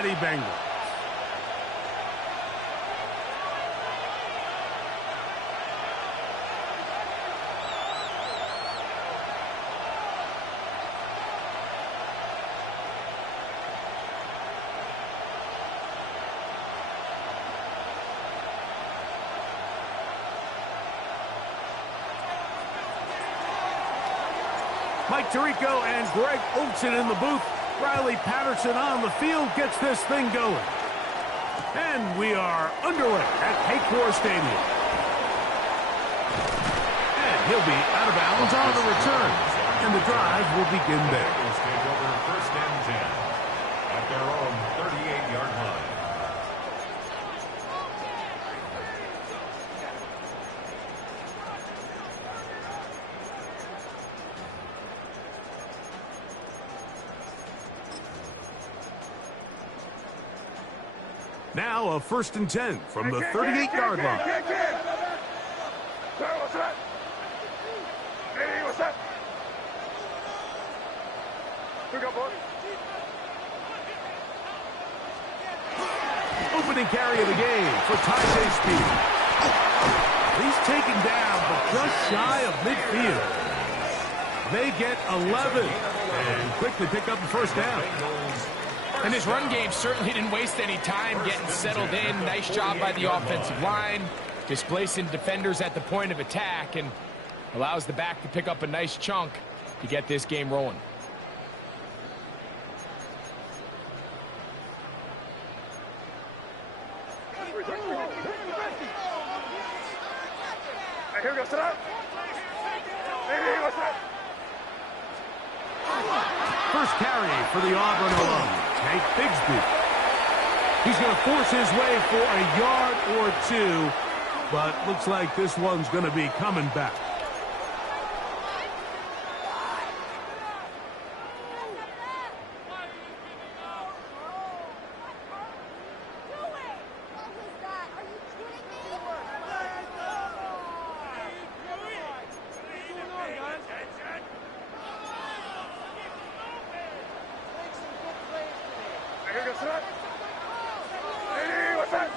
Cincinnati Bengals. Mike Tirico and Greg Olsen in the booth. Riley Patterson on the field gets this thing going. And we are underway at Paycor Stadium. And he'll be out of bounds on the return. And the drive will begin there. Take over first and 10 at their own 38-yard line. Now a first and 10 from the 38-yard line. What's that? Hey, what's that? Pick up, boy. Opening carry of the game for Tyjae Speed. He's taken down, but just shy of midfield. They get 11 and quickly pick up the first down. And this run game certainly didn't waste any time getting settled in. Nice job by the offensive line, displacing defenders at the point of attack, and allows the back to pick up a nice chunk to get this game rolling. Here we go, sit up. Hey, what's that? First carry for the Auburn alum, Tank Bigsby. He's going to force his way for a yard or two, but looks like this one's going to be coming back. Here we go, sit up. Hey, what's that?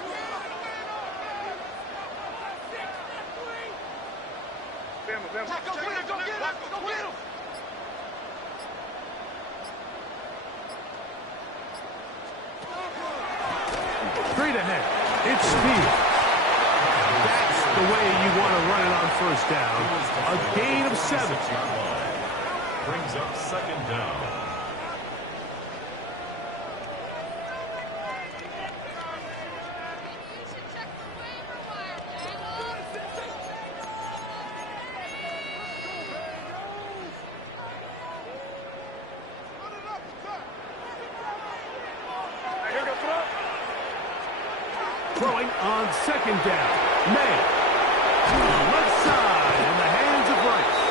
Go get him, go get him, go get him. Straight ahead, it's Speed. That's the way you want to run it on first down. A gain of 7. Brings up second down. Throwing on second down. May. Left side in the hands of Rice.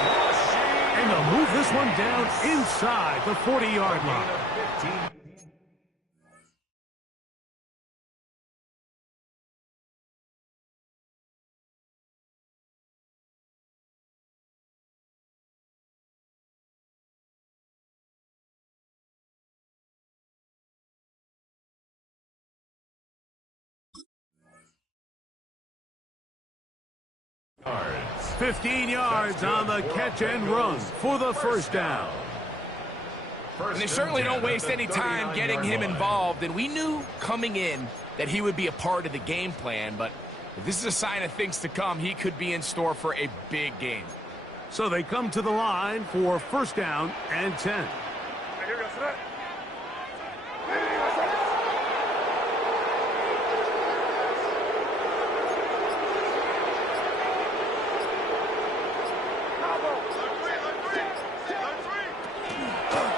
And they'll move this one down inside the 40-yard line. Yards. 15 yards on the catch and run for the first down. And they certainly don't waste any time getting him involved. And we knew coming in that he would be a part of the game plan. But if this is a sign of things to come, he could be in store for a big game. So they come to the line for first down and 10. Here we go, sit up. Hey, what's that?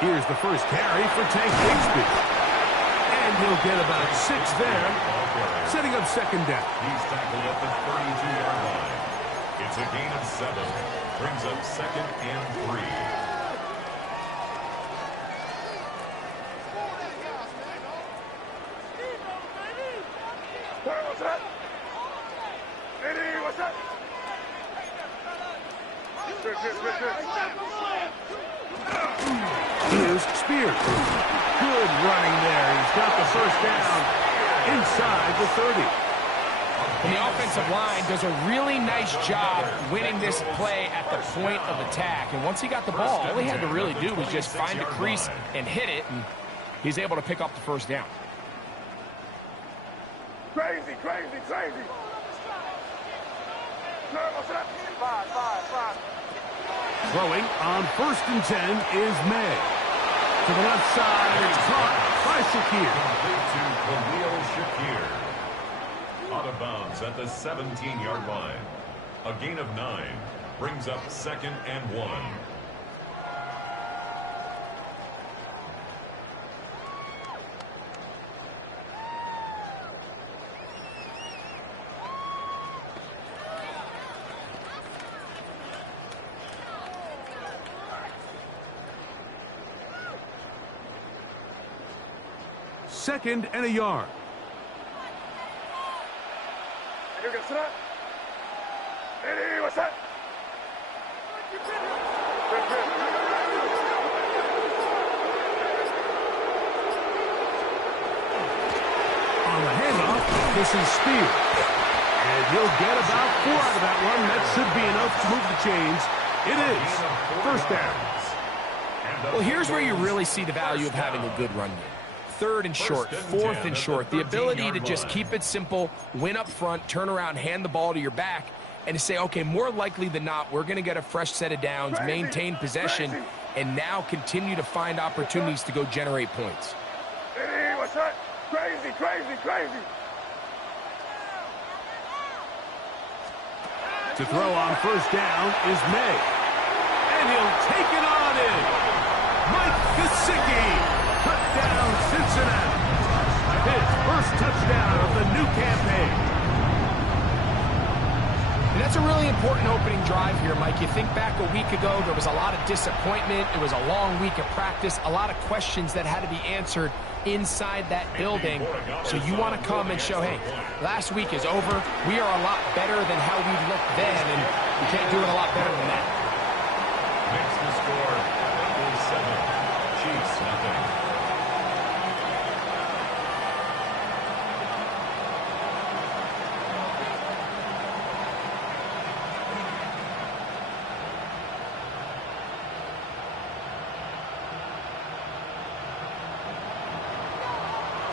Here's the first carry for Tank Bigsby. And he'll get about 6 there, setting up second down. He's tackled at the 32-yard line. It's a gain of 7. Brings up second and 3. What's that? Hey, what's that? Good. Here's Spears. Good running there. He's got the first down inside the 30. And the offensive line does a really nice job winning this play at the point of attack. And once he got the ball, all he had to really do was just find a crease and hit it, and he's able to pick up the first down. Crazy, crazy, crazy. Throwing on 1st and 10 is May. To the left side, it's caught by Shakir. Complete to Khalil Shakir. Out of bounds at the 17-yard line. A gain of 9 brings up 2nd and 1. Second and a yard. What's that? On the handoff, this is Spears. And he'll get about 4 out of that one. That should be enough to move the chains. It is. First down. Well, here's where you really see the value of having a good run game. 3rd and short, 4th and short. The ability to just keep it simple, win up front, turn around, hand the ball to your back, and to say, okay, more likely than not, we're going to get a fresh set of downs, maintain possession, and now continue to find opportunities to go generate points. What's that? Crazy, crazy, crazy. To throw on 1st down is May. And he'll take it on in. Mike Gesicki. Touchdown, Cincinnati. His first touchdown of the new campaign. And that's a really important opening drive here, Mike. You think back a week ago, there was a lot of disappointment. It was a long week of practice, a lot of questions that had to be answered inside that building. So you want to come and show, hey, last week is over. We are a lot better than how we looked then, and we can't do it a lot better than that. Makes the score Bengals 7, Chiefs nothing.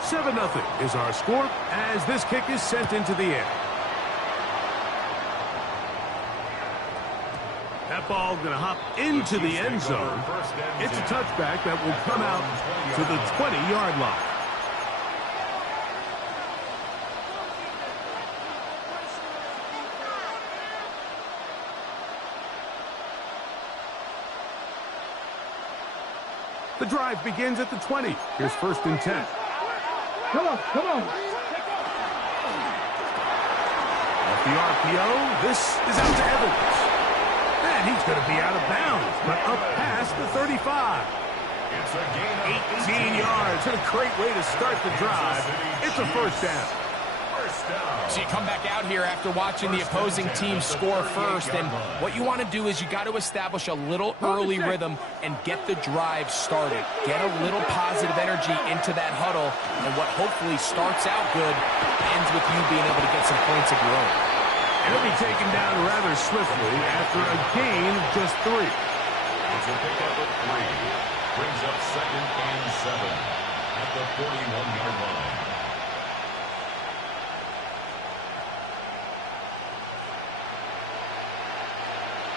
Seven 0 is our score as this kick is sent into the air. That ball going to hop into the end zone. It's a touchback that will come out to the 20-yard line. The drive begins at the 20. Here's 1st and 10. Come on, come on. Off the RPO, this is out to Evans. And he's going to be out of bounds, but up past the 35. It's a gain of 18 yards, and a great way to start the drive. It's a first down. So you come back out here after watching the opposing team score first, and what you want to do is you got to establish a little early rhythm and get the drive started. Get a little positive energy into that huddle, and what hopefully starts out good ends with you being able to get some points of your own. And he'll be taken down rather swiftly after a gain of just 3. It's a pickup of 3. Brings up 2nd and 7 at the 41-yard line.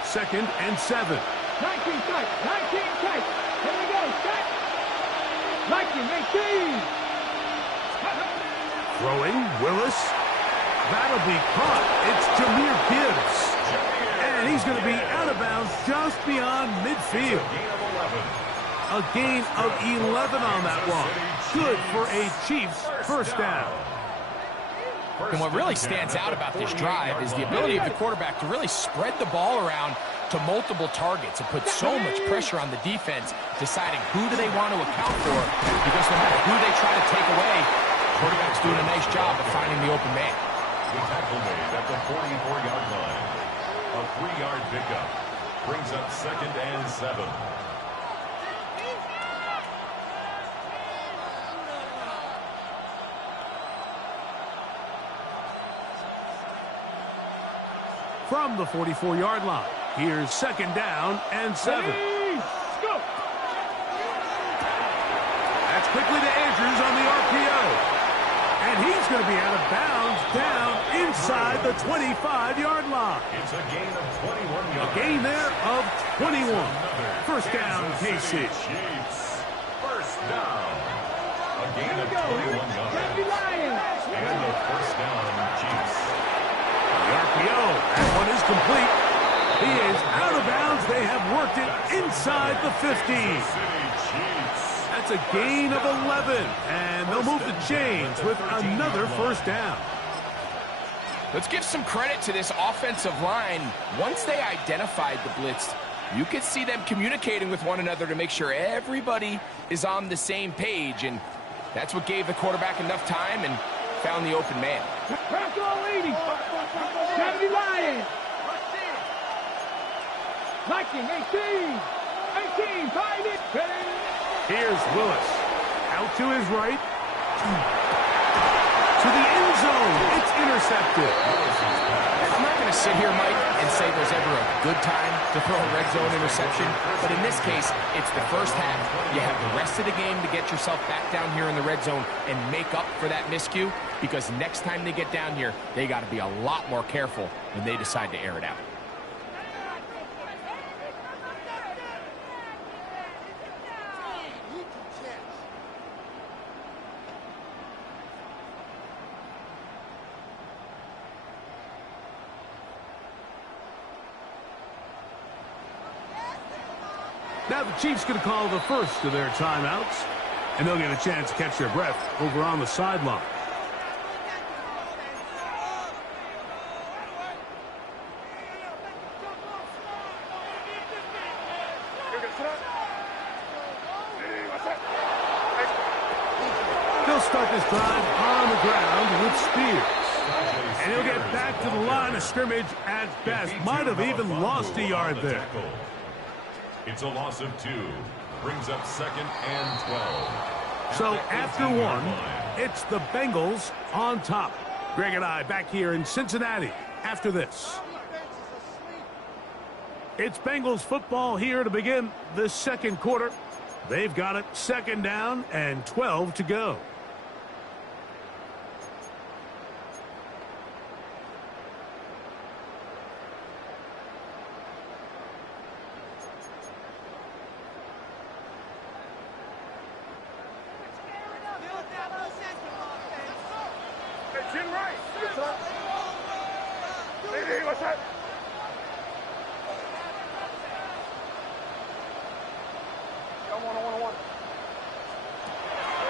Second and 7. 19 tight, 19 tight. Here we go, set. 19, 18. Throwing, Willis. That'll be caught. It's Jahmyr Gibbs. And he's going to be out of bounds just beyond midfield. A gain of 11 on that one. Good for a Chiefs first down. And what really stands out about this drive is the ability of the quarterback to really spread the ball around to multiple targets and put so much pressure on the defense, deciding who do they want to account for, because no matter who they try to take away, the quarterback's doing a nice job of finding the open man. The tackle made at the 44-yard line. A 3-yard pickup brings up 2nd and 7. from the 44-yard line. Here's second down and 7. Let's go. That's quickly to Andrews on the RPO. And he's going to be out of bounds down inside the 25-yard line. It's a gain of 21 yards. A gain there of 21. First down, KC. Chiefs. First down. A gain of 21 yards. And the first down, Chiefs. The RPO, that one is complete. He is out of bounds. They have worked it inside the 50. City Chiefs. That's a gain of 11, and they'll move the chains with another first down. Let's give some credit to this offensive line. Once they identified the blitz, you could see them communicating with one another to make sure everybody is on the same page, and that's what gave the quarterback enough time and found the open man. Pass all 80. Kennedy Lion. Liking 18. 18. Find it. Here's Willis. Out to his right. To the end zone. It's intercepted. I'm not going to sit here, Mike, and say there's ever a good time to throw a red zone interception, but in this case, it's the first half. You have the rest of the game to get yourself back down here in the red zone and make up for that miscue, because next time they get down here, they got to be a lot more careful when they decide to air it out. Now the Chiefs going to call the first of their timeouts, and they'll get a chance to catch their breath over on the sideline. They'll start this drive on the ground with Spears. And he'll get back to the line of scrimmage at best. Might have even lost a yard there. It's a loss of 2. Brings up second and 12. So after one, it's the Bengals on top. Greg and I back here in Cincinnati after this. It's Bengals football here to begin the second quarter. They've got it second down and 12 to go.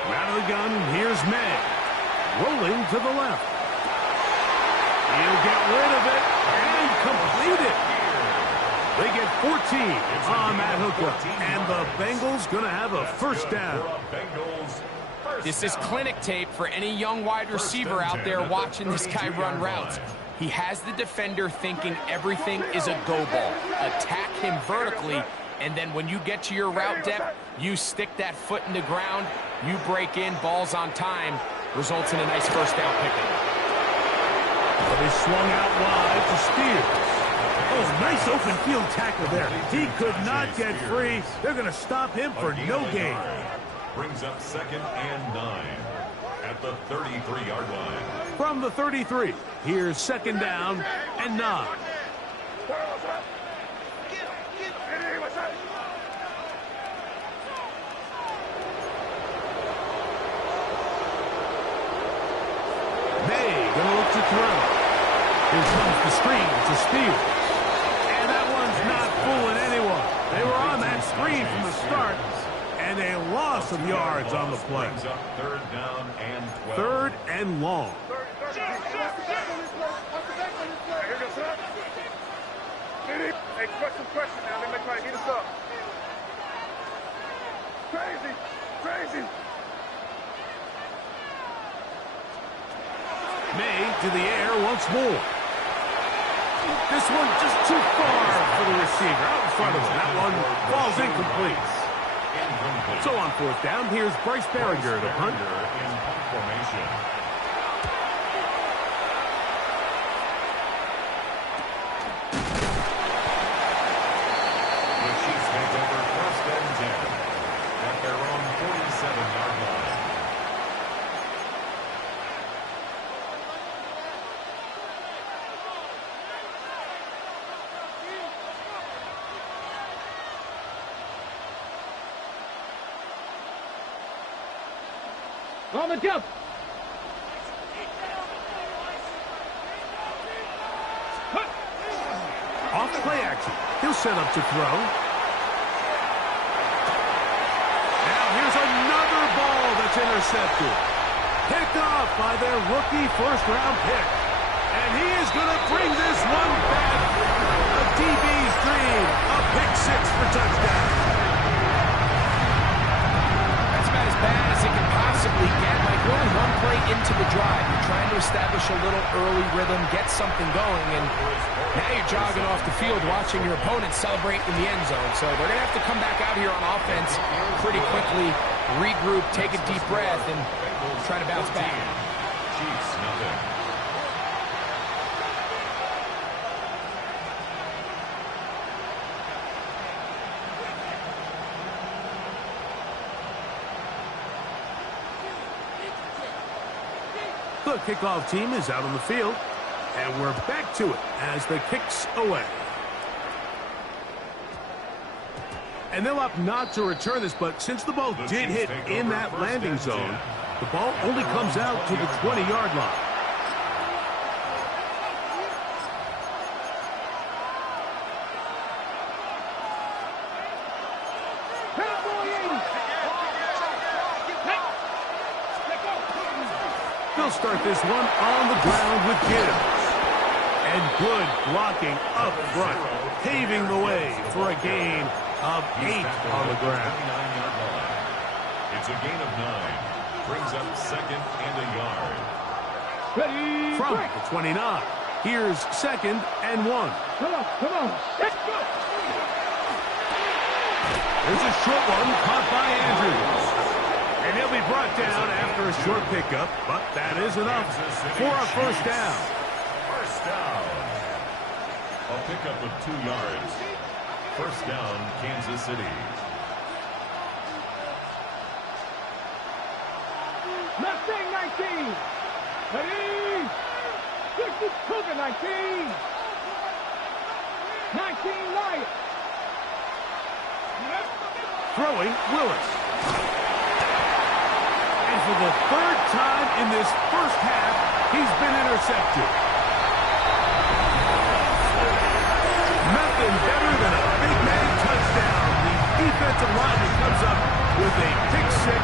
Out of the gun, here's May. Rolling to the left. He'll get rid of it and complete it. They get 14 on that hookup. And the Bengals going to have a first down. This is clinic tape for any young wide receiver out there watching this guy run routes. He has the defender thinking everything is a go ball. Attack him vertically, and then when you get to your route depth, you stick that foot in the ground, you break in, balls on time, results in a nice first down pickup. They swung out wide to Spears. Oh, nice open field tackle there. He could not get free. They're going to stop him for no gain. Brings up second and 9 at the 33-yard line. From the 33, here's second down and 9. May going to look to throw. Here comes the screen to Spears. And that one's not fooling anyone. They were on that screen from the start, and a loss of yards on the play. Brings up third down and 12. Third and long. Hey, question now. Let me try to heat us up. Crazy. May to the air once more. This one just too far for the receiver. Out in front of him. That one falls incomplete. So on fourth down, here's Bryce Behringer to punt. In punt formation. On the jump. Off play action. He'll set up to throw. Now here's another ball that's intercepted. Picked off by their rookie first-round pick. And he is going to bring this one back. A DB's dream. A pick six for touchdown. That's about as bad as it can possibly get. Like, we're only one play into the drive. You're trying to establish a little early rhythm, get something going, and now you're jogging off the field watching your opponent celebrate in the end zone. So they're going to have to come back out here on offense pretty quickly, regroup, take a deep breath, and try to bounce back. Chiefs, nothing. The kickoff team is out on the field, and we're back to it as the kick's away. And they'll opt not to return this, but since the ball did hit in that landing zone, the ball only comes out to the 20-yard line. They'll start this one on the ground with Gibbs. And good blocking up front, paving the way for a gain of 8 on the ground. It's a gain of 9. Brings up second and a yard. Ready. From the 29, here's second and 1. Come on. Let's go. There's a short one caught by Andrews. And he'll be brought down after a short pickup, but that is enough for a first down. First down. A pickup of 2 yards. First down, Kansas City. Mustang 19. Ready. Cougar 19. 19 Lions. Throwing Willis. And for the third time in this first half, he's been intercepted. Nothing better than a big man touchdown. The defensive lineman comes up with a pick six.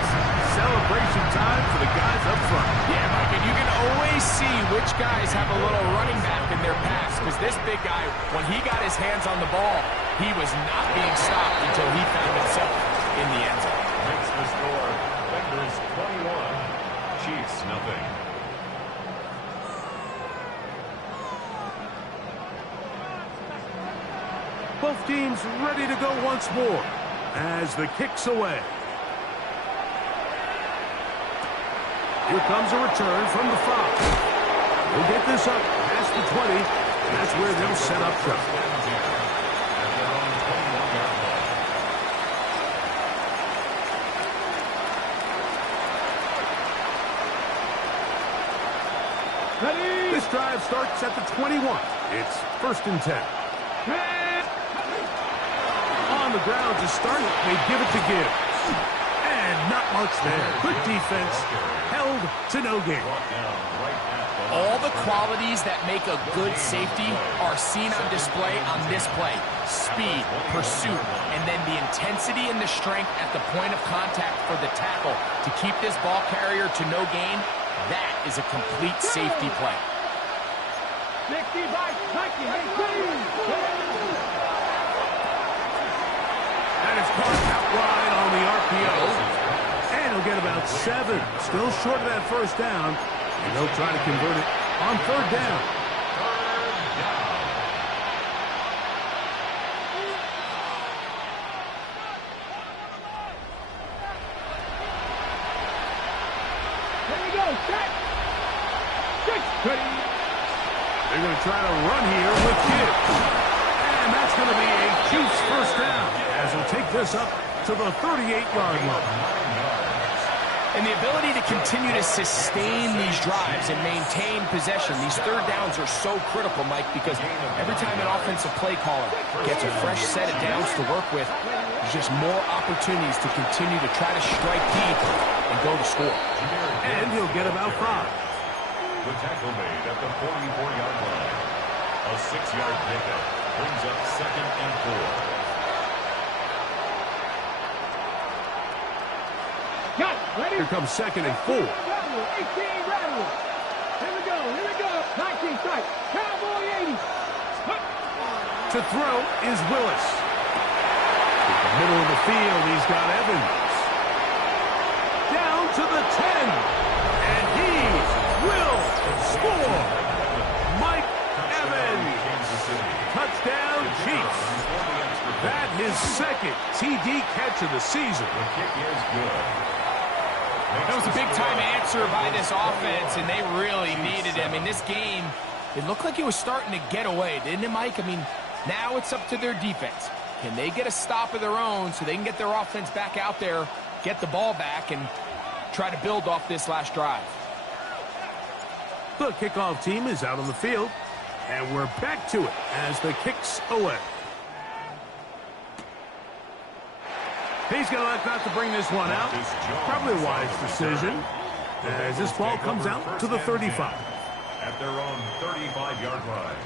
Celebration time for the guys up front. Yeah, Mike, and you can always see which guys have a little running back in their pass, because this big guy, when he got his hands on the ball, he was not being stopped until he found himself in the end zone. Makes the score. Bengals 21. Chiefs nothing. Both teams ready to go once more as the kick's away. Here comes a return from the 5. We'll get this up past the 20. That's where they'll set up shop. Ready. This drive starts at the 21. It's first and 10. On the ground to start, they give it to Gibbs. And not much there. Good defense. Held to no gain. All the qualities that make a good safety are seen on display on this play. Speed, pursuit, and then the intensity and the strength at the point of contact for the tackle to keep this ball carrier to no gain. That is a complete safety play. 60 by 19. And it's caught out wide on the RPO. And he'll get about 7. Still short of that first down. And they'll try to convert it on third down. Here we go. Set. Ready. They're going to try to run here with Gibbs. And that's going to be a Chiefs first down as they'll take this up to the 38-yard line. And the ability to continue to sustain these drives and maintain possession, these third downs are so critical, Mike, because every time an offensive play caller gets a fresh set of downs to work with, There's just more opportunities to continue to try to strike deep and go to score. And he'll get about 5. The tackle made at the 44-yard line. A 6-yard pickup brings up 2nd and 4. Got it. Ready? Here comes 2nd and 4. 18 rattle. Here we go. 19 strike. Cowboy 80. To throw is Willis. In the middle of the field, he's got Evans. Down to the 10. And he will score. Mike Evans. Touchdown, Chiefs. That his 2nd TD catch of the season. The kick is good. That was a big-time answer by this offense, and they really needed him. In this game, it looked like it was starting to get away, didn't it, Mike? I mean, now it's up to their defense. Can they get a stop of their own so they can get their offense back out there, get the ball back, and try to build off this last drive? The kickoff team is out on the field, and we're back to it as the kick's away. He's going to elect not to bring this one out. Probably a wise decision as this ball comes out to the 35. At their own 35-yard line.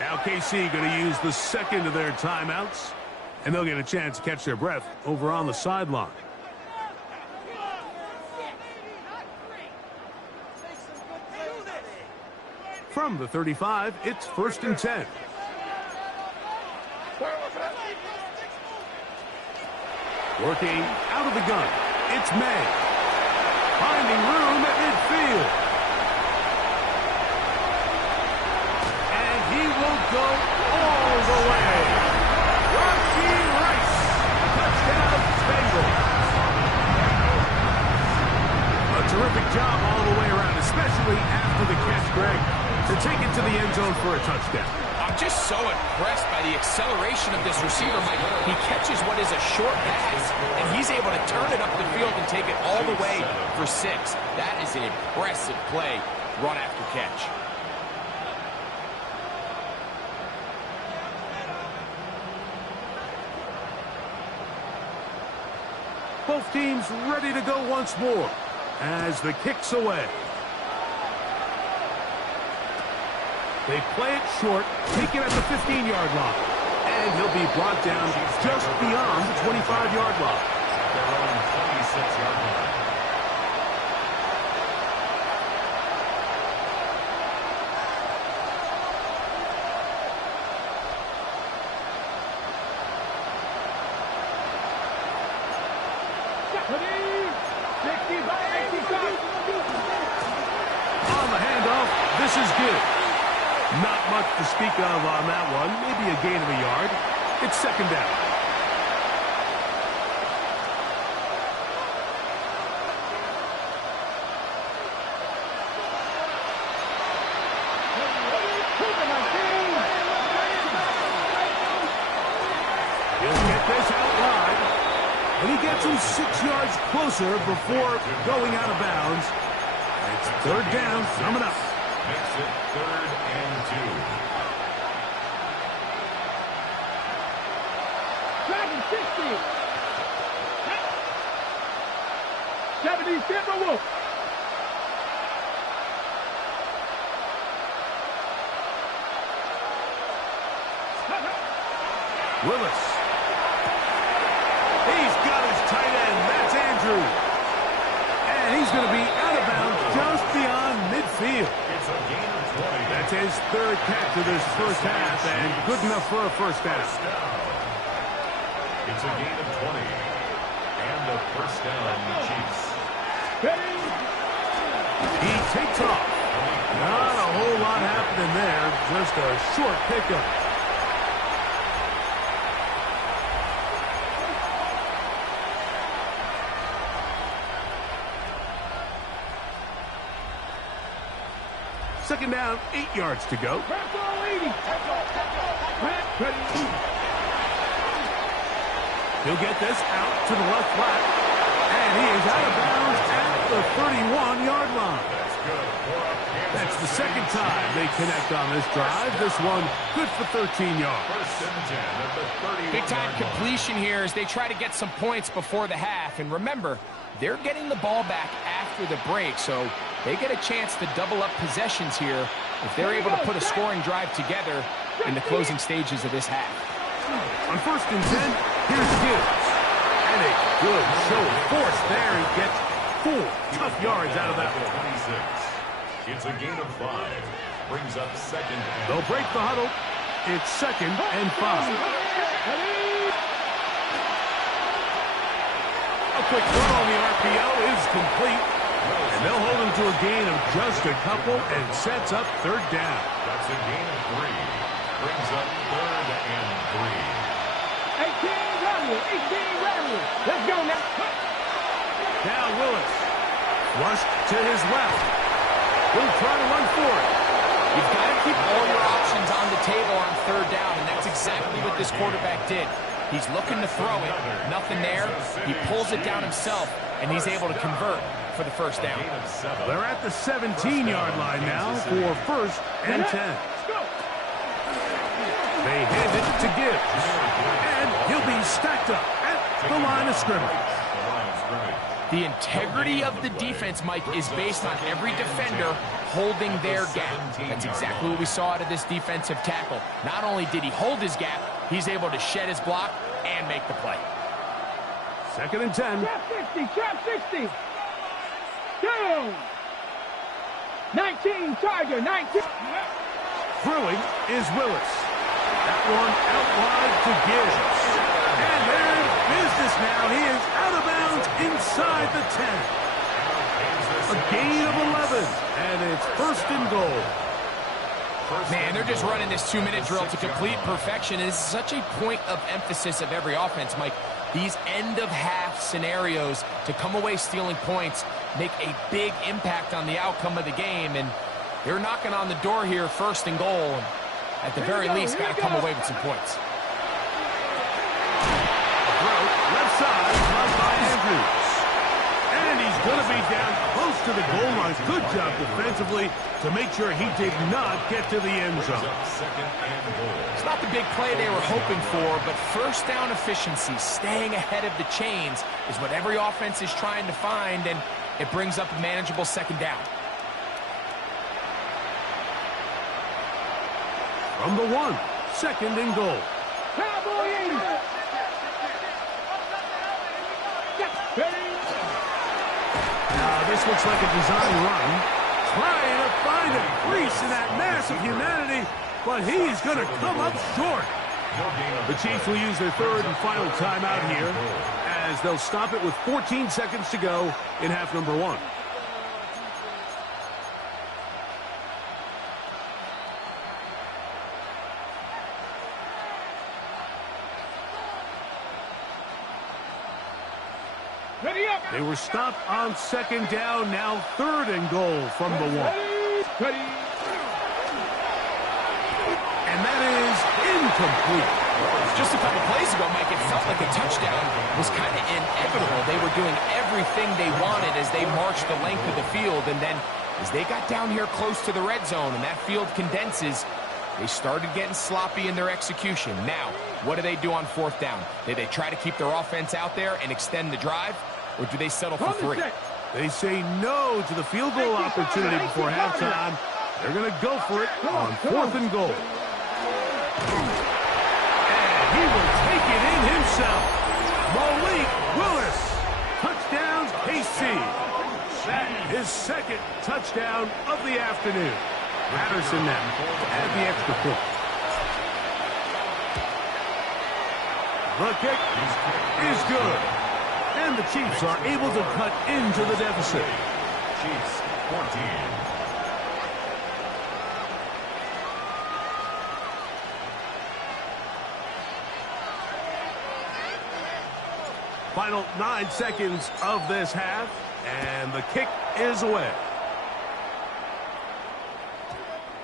Now KC going to use the 2nd of their timeouts, and they'll get a chance to catch their breath over on the sideline. From the 35, it's 1st and 10. Working out of the gun, it's May. Finding room at midfield. And he will go all the way. Rashi Rice. Touchdown, Bengals. A terrific job all the way around, especially after the catch, Greg, to take it to the end zone for a touchdown. I'm just so impressed by the acceleration of this receiver, Mike. He catches what is a short pass, and he's able to turn it up the field and take it all the way for 6. That is an impressive play, run after catch. Both teams ready to go once more as the kick's away. They play it short, take it at the 15-yard line. And he'll be brought down just beyond the 25-yard line. At their own 26-yard line. On the handoff, this is good. Not much to speak of on that one. Maybe a gain of a yard. It's 2nd down. He'll get this out wide. And he gets him 6 yards closer before going out of bounds. It's 3rd down coming up. Makes it 3rd and 2. Dragon 60. 70 Timberwolf. Willis. He's got his tight end. That's Andrew. And he's going to be out of bounds just beyond midfield. It's a gain of 20. That's his 3rd catch of this first half, and good enough for a first down. It's a gain of 20. And a first down, Chiefs. He takes off. Not a whole lot happening there. Just a short pickup. Second down, 8 yards to go. He'll get this out to the left flat. he is out of bounds at the 31-yard line. That's the second time they connect on this drive. This one good for 13 yards. Big-time completion here as they try to get some points before the half. And remember, they're getting the ball back after the break, so they get a chance to double up possessions here if they're able to put a scoring drive together in the closing stages of this half. On 1st and 10, here's Gibbs. And a good show of force there. He gets 4 tough yards out of that one. 26. It's a gain of 5. Brings up second. They'll break the huddle. It's 2nd and 5. A quick throw on the RPO is complete. And they'll hold him to a gain of just a couple and sets up 3rd down. That's a gain of 3. Brings up 3rd and 3. 18 Rattler. Let's go now. Now Willis. Flushed to his left. He'll try to run for it. You've got to keep all your options on the table on 3rd down, and that's exactly what this quarterback did. He's looking to throw it. Nothing there. He pulls it down himself, and he's able to convert for the 1st down. They're at the 17-yard line now for 1st and 10. They hand it to Gibbs. And he'll be stacked up at the line of scrimmage. The integrity of the defense, Mike, is based on every defender holding their gap. That's exactly what we saw out of this defensive tackle. Not only did he hold his gap, he's able to shed his block and make the play. 2nd and 10. Trap 60. Down. 19 Charger, 19. Throwing is Willis. That one out wide to Gibbs. And they're in business now. He is out of bounds inside the 10. A gain of 11. And it's 1st and goal. Man, they're just running this 2-minute drill to complete perfection. It is such a point of emphasis of every offense, Mike. These end-of-half scenarios to come away stealing points make a big impact on the outcome of the game. And they're knocking on the door here, 1st and goal. At the very least, got to come away with some points. Left side, caught by Andrews. And he's going to be down close to the goal line. Good job defensively to make sure he did not get to the end zone. It's not the big play they were hoping for, but 1st down efficiency, staying ahead of the chains, is what every offense is trying to find, and it brings up a manageable 2nd down. From the 1, 2nd and goal. Cowboy 80. Now this looks like a design run. Trying to find a crease in that mass of humanity, but he's going to come up short. The Chiefs will use their 3rd and final timeout here as they'll stop it with 14 seconds to go in half number 1. They were stopped on 2nd down, now 3rd and goal from the 1. And that is incomplete. Just a couple plays ago, Mike, it felt like a touchdown was kind of inevitable. They were doing everything they wanted as they marched the length of the field. And then as they got down here close to the red zone and that field condenses, they started getting sloppy in their execution. Now, what do they do on 4th down? Do they try to keep their offense out there and extend the drive? Or do they settle for 3? They say no to the field goal opportunity before halftime. They're going to go for it on 4th and goal. And he will take it in himself. Malik Willis. Touchdown, KC. That is 2nd touchdown of the afternoon. Patterson now at the extra point. The kick is good. And the Chiefs are able to cut into the deficit. Chiefs 14. Final 9 seconds of this half, and the kick is away.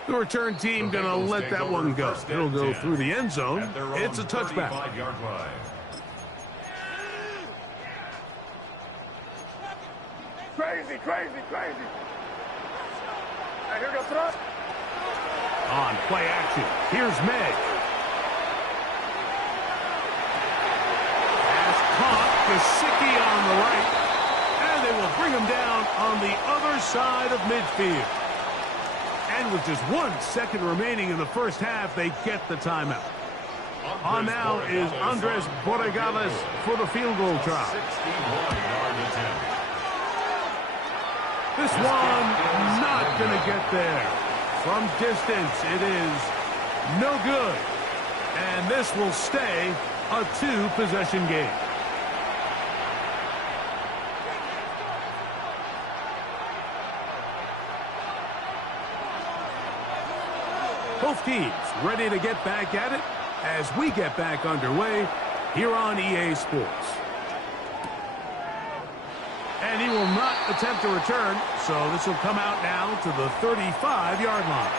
The return team going to let that one go. It'll go through the end zone. It's a touchback. crazy. Now here goes thrust. On play action, here's May. Pass caught, Gesicki on the right. And they will bring him down on the other side of midfield. And with just 1 second remaining in the first half, they get the timeout. On now is Andres Borregales for the field goal try. 61-yard attempt. This one not going to get there. From distance, it is no good. And this will stay a 2-possession game. Both teams ready to get back at it as we get back underway here on EA Sports. And he will not attempt to return, so this will come out now to the 35-yard line.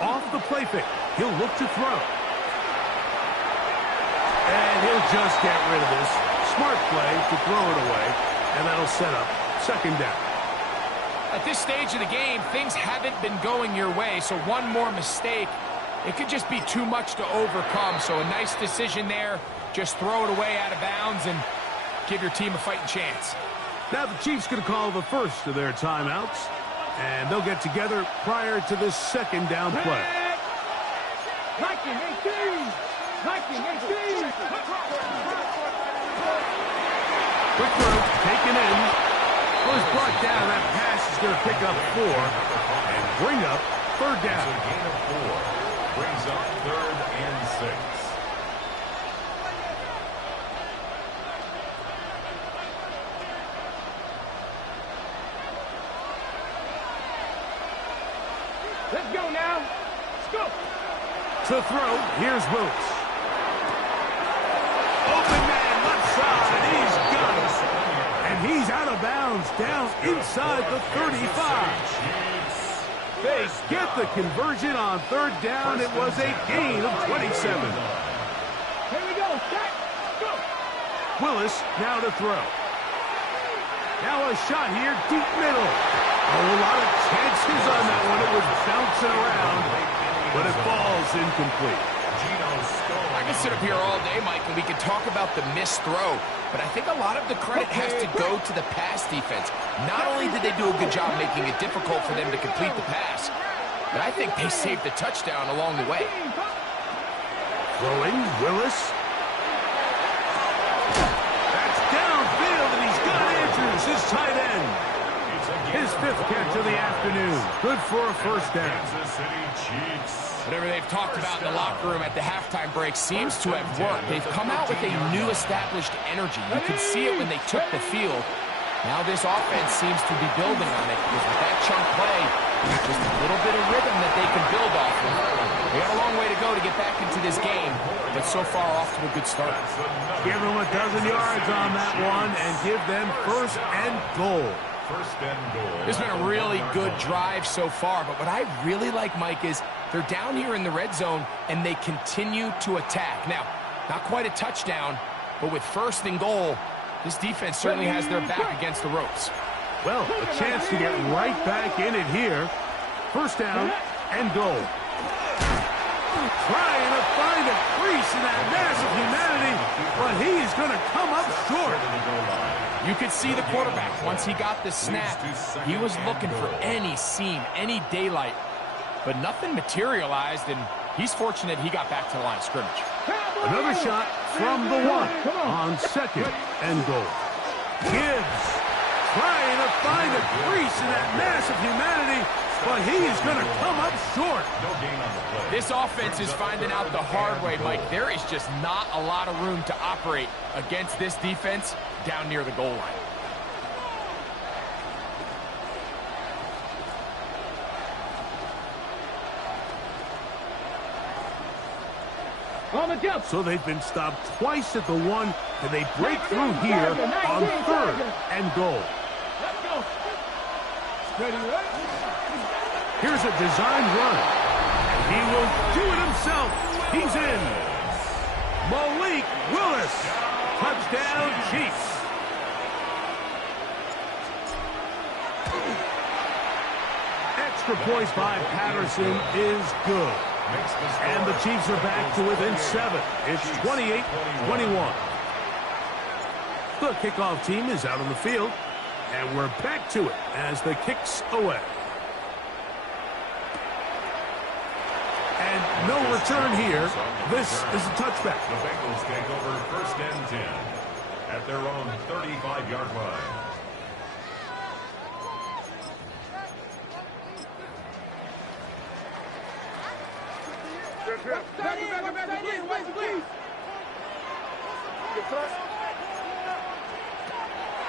Off the play fake, he'll look to throw. And he'll just get rid of this. Smart play to throw it away, and that'll set up second down. At this stage of the game, things haven't been going your way, so one more mistake, it could just be too much to overcome. So a nice decision there. Just throw it away out of bounds and give your team a fighting chance. Now the Chiefs going to call the first of their timeouts, and they'll get together prior to this second down play. Viking 18! Viking 18! Quick throw, taken in. Was brought down. That pass is going to pick up 4 and bring up third down. It's a gain of 4. Brings up 3rd and 6. Let's go now. Let's go. To throw, here's Willis. Open man, left side, and he's got it. And he's out of bounds, down inside the 35. They get the conversion on third down. It was a gain of 27. Here we go. Set. Go. Willis now to throw. Now a shot here, deep middle. A lot of chances on that one. It was bouncing around, but it falls incomplete. I can sit up here all day, Mike, and we can talk about the missed throw, but I think a lot of the credit has to go to the pass defense. Not only did they do a good job making it difficult for them to complete the pass, but I think they saved the touchdown along the way. Throwing, Willis. That's downfield, and he's got Andrews, his tight end. His 5th catch of the afternoon. Good for a first down. Kansas City Chiefs. Whatever they've talked about in the locker room at the halftime break seems to have worked. They've come out with a new established energy. You could see it when they took the field. Now this offense seems to be building on it because with that chunk play, just a little bit of rhythm that they can build off of. They got a long way to go to get back into this game, but so far off to a good start. Give them a dozen yards on that one and give them first and goal. First and goal. It's been a really good drive so far, but what I really like, Mike, is they're down here in the red zone, and they continue to attack. Now, not quite a touchdown, but with first and goal, this defense certainly has their back against the ropes. Well, a chance to get right back in it here. First down and goal. Trying to find a crease in that mass of humanity, but he is going to come up short. You could see the quarterback, once he got the snap, he was looking for any seam, any daylight, but nothing materialized, and he's fortunate he got back to the line of scrimmage. Another shot from the 1 on second and goal. Gibbs trying to find a crease in that mass of humanity, but he is going to come up short. No gain on the play. This offense is finding out the hard way, Mike. There is just not a lot of room to operate against this defense down near the goal line. On the jump. So they've been stopped twice at the 1. Can they break through here on 3rd and goal? Let's go. Ready, right? Here's a design run. And he will do it himself. He's in. Malik Willis. Touchdown, Chiefs. Extra points by Patterson is good. And the Chiefs are back to within 7. It's 28-21. The kickoff team is out on the field. And we're back to it as the kick's away. And no return here. This is a touchback. The Bengals take over 1st and 10 at their own 35-yard line.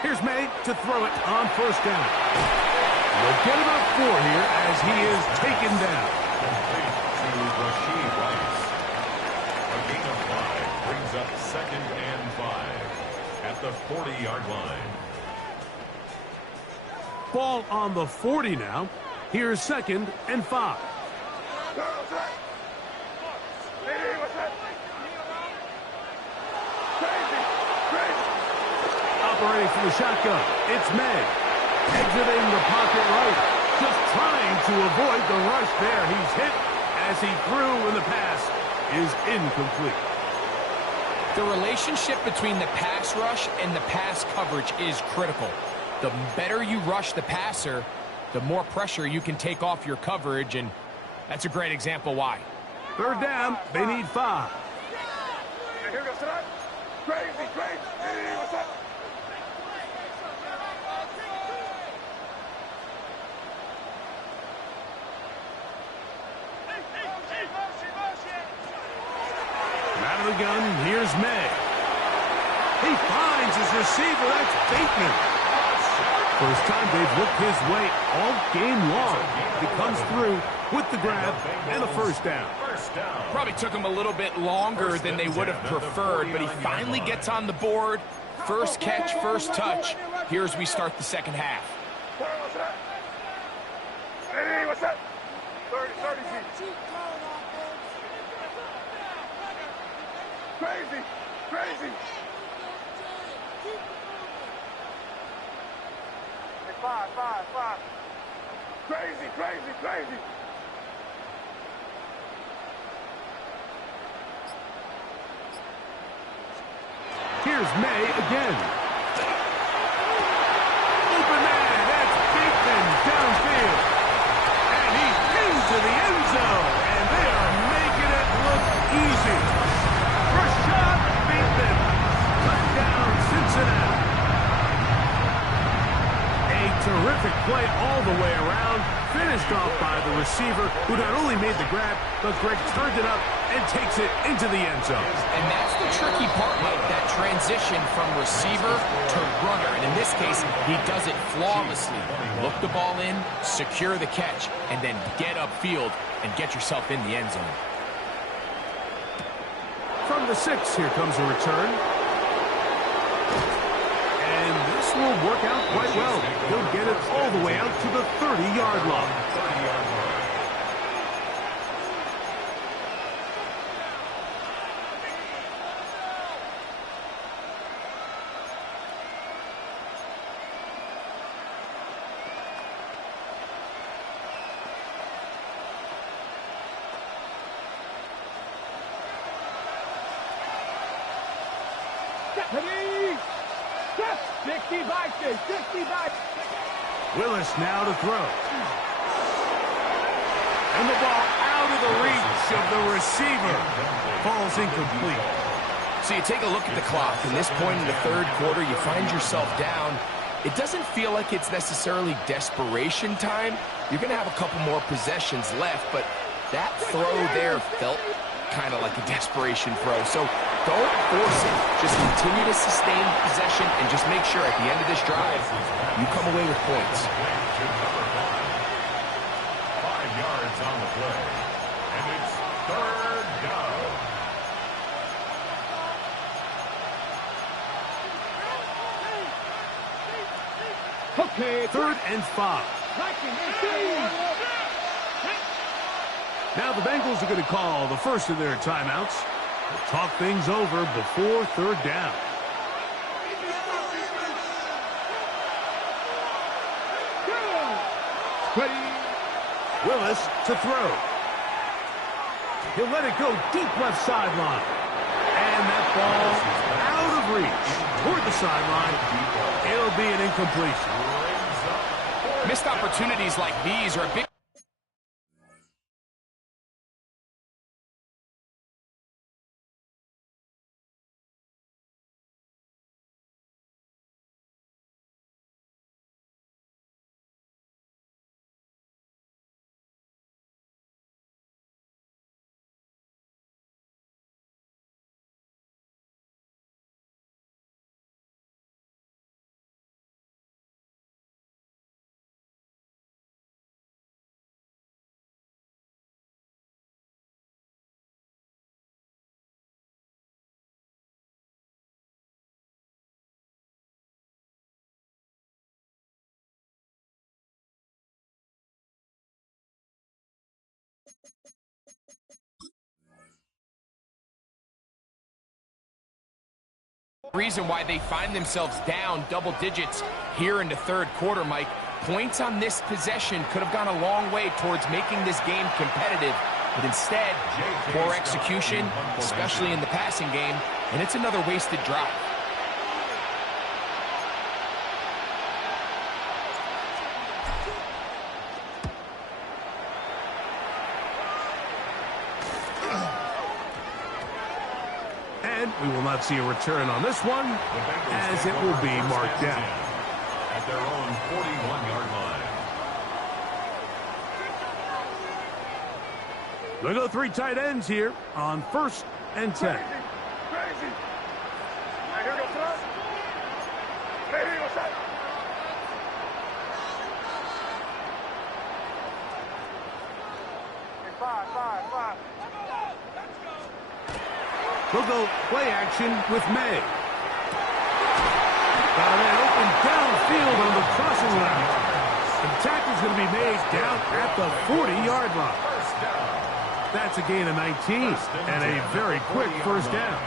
Here's May to throw it on 1st down. We'll get about 4 here as he is taken down. Complete to Rashid Rice. A gain of 5 brings up 2nd and 5 at the 40-yard line. Ball on the 40 now. Here's 2nd and 5. Operating from the shotgun, it's May. Exiting the pocket right. Just trying to avoid the rush there. He's hit as he threw, and the pass is incomplete. The relationship between the pass rush and the pass coverage is critical. The better you rush the passer, the more pressure you can take off your coverage, and that's a great example why. 3rd down, they need 5. Here goes tonight. Crazy. Hey, what's up? Out of the gun, here's May. He finds his receiver, that's Bateman. First time they've looked his way all game long. He comes through with the grab and a 1st down. Probably took him a little bit longer than they would have preferred, but he finally gets on the board. First catch, first touch. Here as we start the 2nd half. Hey, what's up? 30 feet. Crazy. Hey, 5. Crazy. Here's May again. Open man, that's Bateman downfield. And he's into the end zone. And they are making it look easy. Rashad Bateman. Touchdown, Cincinnati. A terrific play all the way around. Finished off by the receiver, who not only made the grab, but Greg turned it up and takes it into the end zone. And that's the tricky part, Mike, that transition from receiver to runner. And in this case, he does it flawlessly. Look the ball in, secure the catch, and then get upfield and get yourself in the end zone. From the 6, here comes a return. And this will work out quite well. He'll get it all the way out to the 30-yard line. Ready? 60 by 60 by. Willis now to throw. And the ball out of the reach of the receiver. Falls incomplete. So you take a look at the clock. In this point in the 3rd quarter, you find yourself down. It doesn't feel like it's necessarily desperation time. You're going to have a couple more possessions left, but that throw there felt kind of like a desperation throw. So don't force it. Just continue to sustain possession and just make sure at the end of this drive, you come away with points. 5 yards on the play. And it's 3rd down. Okay. 3rd and 5. Now the Bengals are going to call the first of their timeouts. They'll talk things over before 3rd down. Ready. Willis to throw. He'll let it go deep left sideline. And that ball out of reach toward the sideline. It'll be an incompletion. Missed opportunities like these are a big... reason why they find themselves down double digits here in the 3rd quarter, Mike. Points on this possession could have gone a long way towards making this game competitive, but instead, poor execution, especially in the passing game, and it's another wasted drive. And we will not see a return on this one, as it will be marked down. At their own 41-yard line. They'll go 3 tight ends here on 1st and 10. Crazy. Right, here we go, front. Hey, what's that? Hey, 5. They'll go play action with May. Got a man open downfield on the crossing route. The tackle's going to be made down at the 40-yard line. That's a gain of 19 and a very quick 1st down.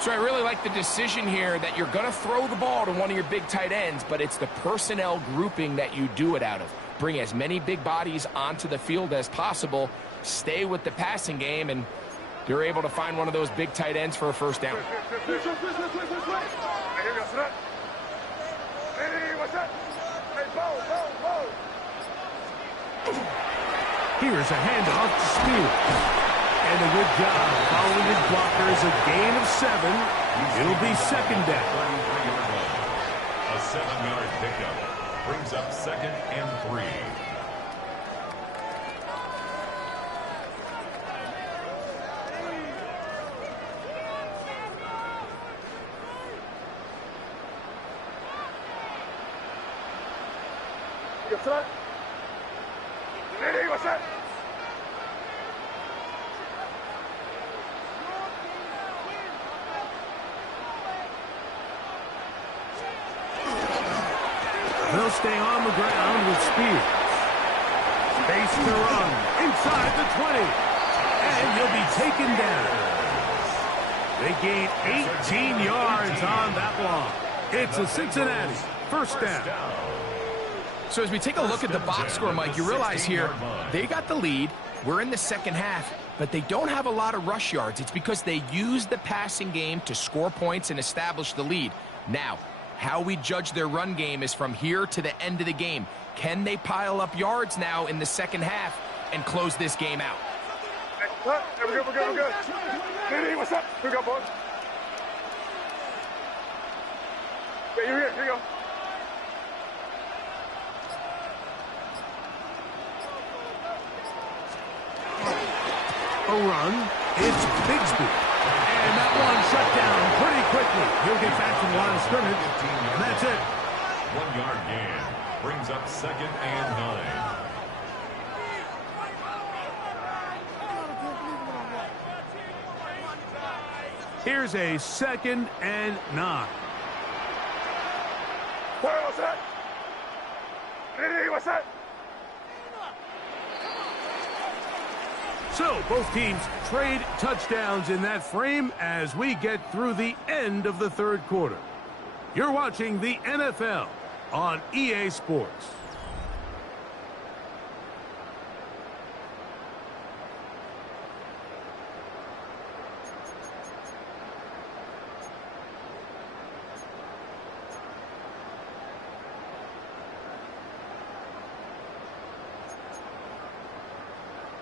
So I really like the decision here that you're going to throw the ball to one of your big tight ends, but it's the personnel grouping that you do it out of. Bring as many big bodies onto the field as possible, stay with the passing game, and you're able to find one of those big tight ends for a 1st down. Here's a handoff to Spear. And a good job following his blockers. A gain of 7. It'll be 2nd down. A 7-yard pickup brings up 2nd and 3. Front. Hey, what's that? They'll stay on the ground with Spears. Face to run inside the 20. And he'll be taken down. They gain 18 yards on that block. It's a Cincinnati 1st down. So as we take a look at the box score, Mike, you realize here they got the lead. We're in the 2nd half, but they don't have a lot of rush yards. It's because they use the passing game to score points and establish the lead. Now, how we judge their run game is from here to the end of the game. Can they pile up yards now in the 2nd half and close this game out? Hey, we're good. Hey, what's up? Here we go, boys. Hey, you're here. Here you go. A run. It's Bigsby. And that one shut down pretty quickly. He'll get back to the line of scrimmage. And that's it. 1-yard gain brings up 2nd and 9. Here's a 2nd and 9. So, both teams trade touchdowns in that frame as we get through the end of the third quarter. You're watching the NFL on EA Sports.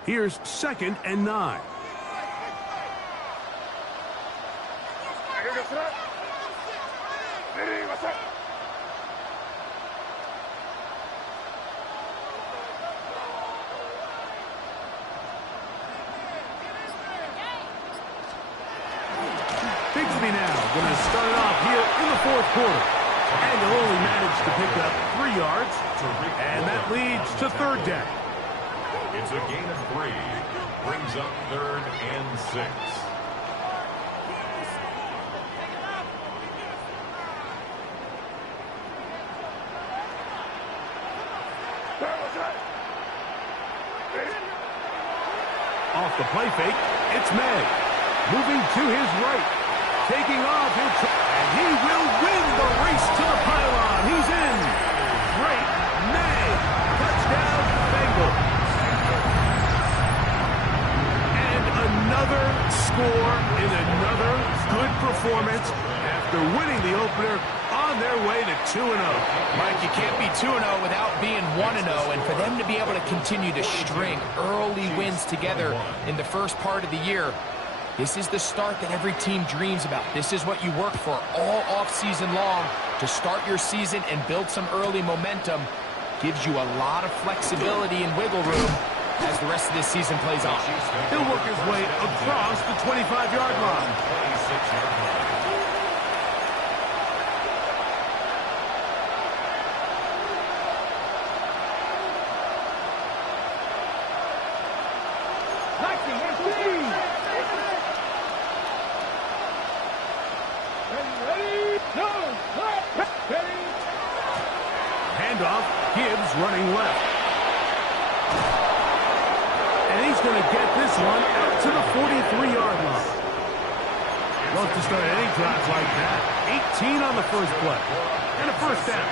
Here's 2nd and 9. Bigsby now going to start it off here in the fourth quarter. And they'll only manage to pick up 3 yards. And that leads to 3rd down. It's a gain of 3. Brings up 3rd and 6. Off the play fake, it's May. Moving to his right. Taking off, and he will win the race to the pylon. He's in. Great May. Touchdown, Bengals. And another score in another good performance after winning the opener on their way to 2-0. Mike, you can't be 2-0 without being 1-0, and for them to be able to continue to string early wins together in the first part of the year, this is the start that every team dreams about. This is what you work for all offseason long to start your season and build some early momentum. Gives you a lot of flexibility and wiggle room as the rest of this season plays on. He'll work his way across the 25-yard line. 26-yard line. Handoff, Gibbs running left. And he's going to get this one out to the 43-yard line. Love to start any drive like that. 18 on the first play. And a first down.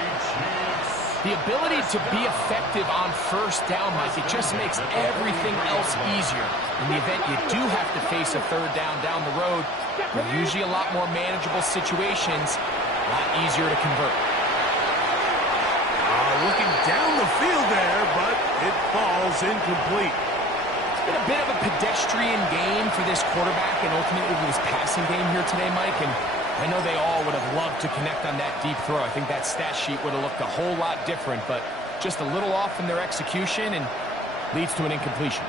The ability to be effective on first down, Mike, it just makes everything else easier. In the event you do have to face a 3rd down the road, they're usually a lot more manageable situations, a lot easier to convert. Looking down the field there, but it falls incomplete. It's been a bit of a pedestrian game for this quarterback and ultimately this passing game here today, Mike, and I know they all would have loved to connect on that deep throw. I think that stat sheet would have looked a whole lot different, but just a little off in their execution and leads to an incompletion.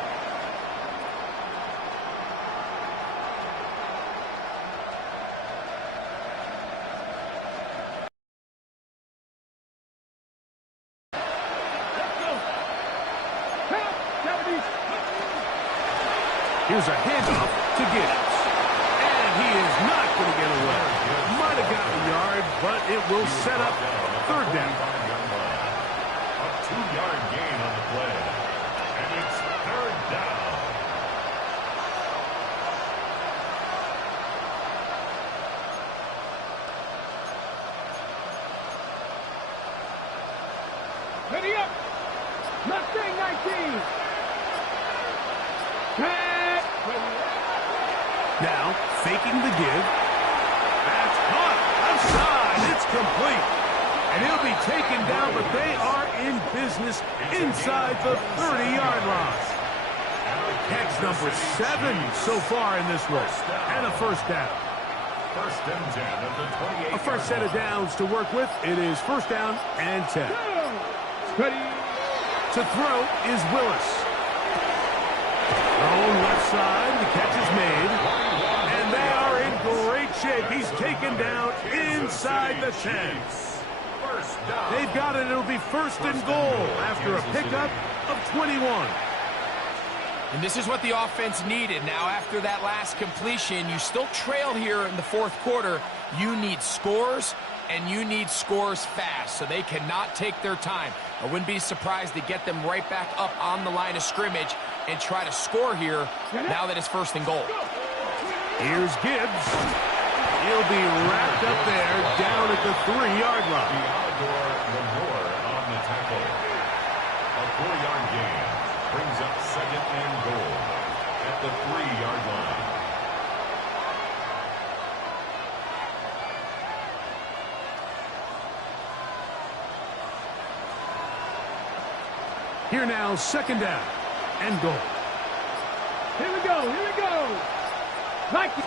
Here's a handoff to Gibbs. And he is not going to get away. Might have got a yard, but it will set up 3rd down. A 2-yard gain on the play. And it's 3rd down. Ready up. Mustang 19. Now, faking the give. That's caught. Offside. It's complete. And he'll be taken down, but they are in business inside the 30-yard line. Catch number 7 so far in this one. And a first down. 1st and 10 at the 28. A first set of downs to work with. It is 1st down and 10. Ready. To throw is Willis. Thrown left side. The catch is made. And they are in great shape. He's taken down inside the 10. They've got it. It'll be 1st and goal after a pickup of 21. And this is what the offense needed. Now, after that last completion, you still trail here in the 4th quarter. You need scores and you need scores fast, so they cannot take their time. I wouldn't be surprised to get them right back up on the line of scrimmage and try to score here now that it's 1st and goal. Here's Gibbs. He'll be wrapped up there down at the 3-yard line. On the tackle. A 4-yard gain brings up 2nd and goal at the 3-yard line. Here now, 2nd down and goal. Here we go. Here we go. Nike.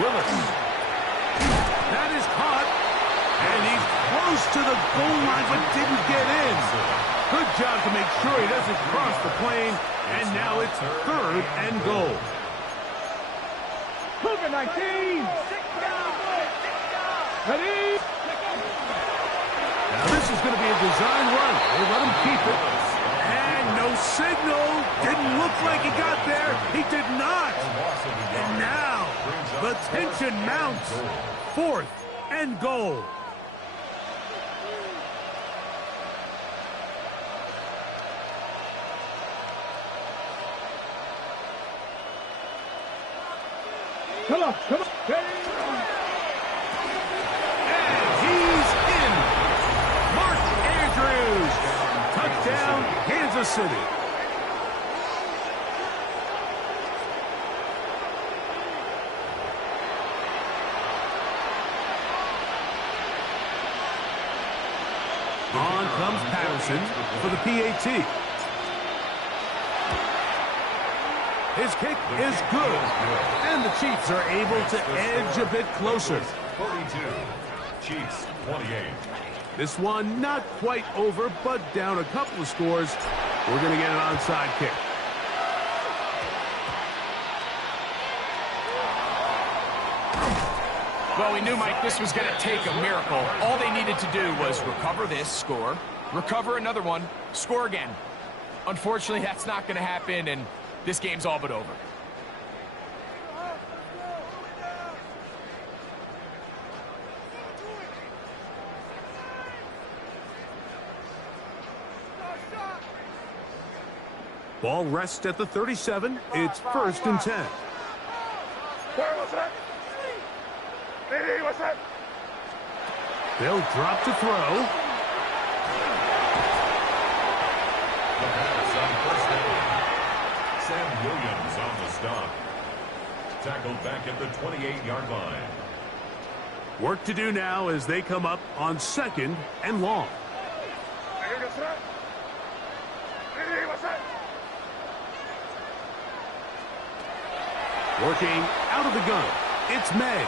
Willis. That is caught. And he's close to the goal line but didn't get in. Good job to make sure he doesn't cross the plane. And now it's 3rd and goal. Cougar 19. Ready? Now this is going to be a design run. They let him keep it. And no signal. Didn't look like he got there. He did not. And now the tension mounts. 4th and goal. Come on, come on. And he's in. Mark Andrews. Touchdown, Kansas City. On comes Patterson for the PAT. His kick is good. And the Chiefs are able to edge a bit closer. 42. Chiefs 28. This one not quite over, but down a couple of scores. We're going to get an onside kick. Well, we knew, Mike, this was going to take a miracle. All they needed to do was recover this, score, recover another one, score again. Unfortunately, that's not going to happen, and this game's all but over. Ball rests at the 37. It's 1st and 10. They'll drop to throw. The pass on 1st down. Sam Williams on the stop. Tackled back at the 28-yard line. Work to do now as they come up on 2nd and long. Working out of the gun. It's May.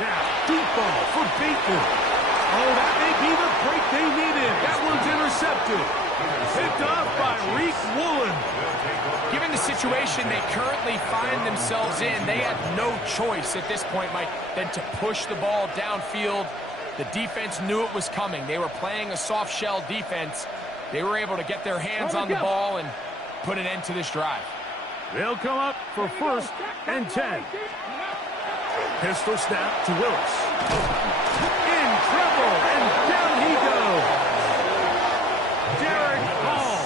Now, deep ball for Bateman. Oh, that may be the break they needed. That one's intercepted. Picked off by Reek Woolen. Given the situation they currently find themselves in, they had no choice at this point, Mike, than to push the ball downfield. The defense knew it was coming. They were playing a soft shell defense. They were able to get their hands on the ball and put an end to this drive. They'll come up for 1st and 10. Pistol snap to Willis. In trouble, and down he goes. Derek Hall.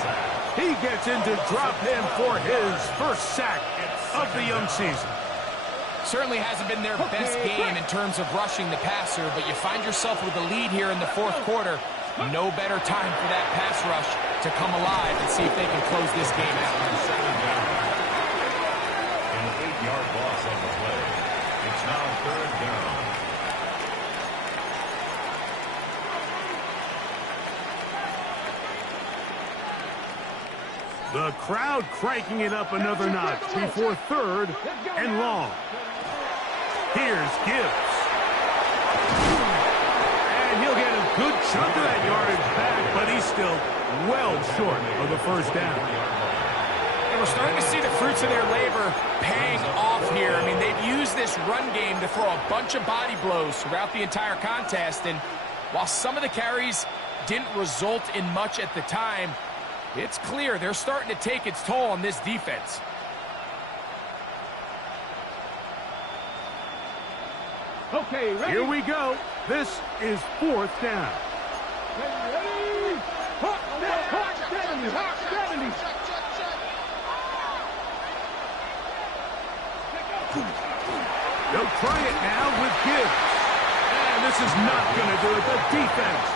He gets in to drop him for his 1st sack of the young season. Certainly hasn't been their best game in terms of rushing the passer, but you find yourself with a lead here in the 4th quarter. No better time for that pass rush to come alive and see if they can close this game out. 8-yard loss on the play. It's now 3rd down. The crowd cranking it up another notch before 3rd and long. Here's Gibbs. And he'll get a good chunk of that yardage back, but he's still well short of the 1st down. And we're starting to see the fruits of their labor paying off here. I mean, they've used this run game to throw a bunch of body blows throughout the entire contest. And while some of the carries didn't result in much at the time, it's clear they're starting to take its toll on this defense. Okay, ready? Here we go. This is 4th down. Ready? Hawk 70. Hawk 70. They'll try it now with Gibbs. And this is not going to do it. The defense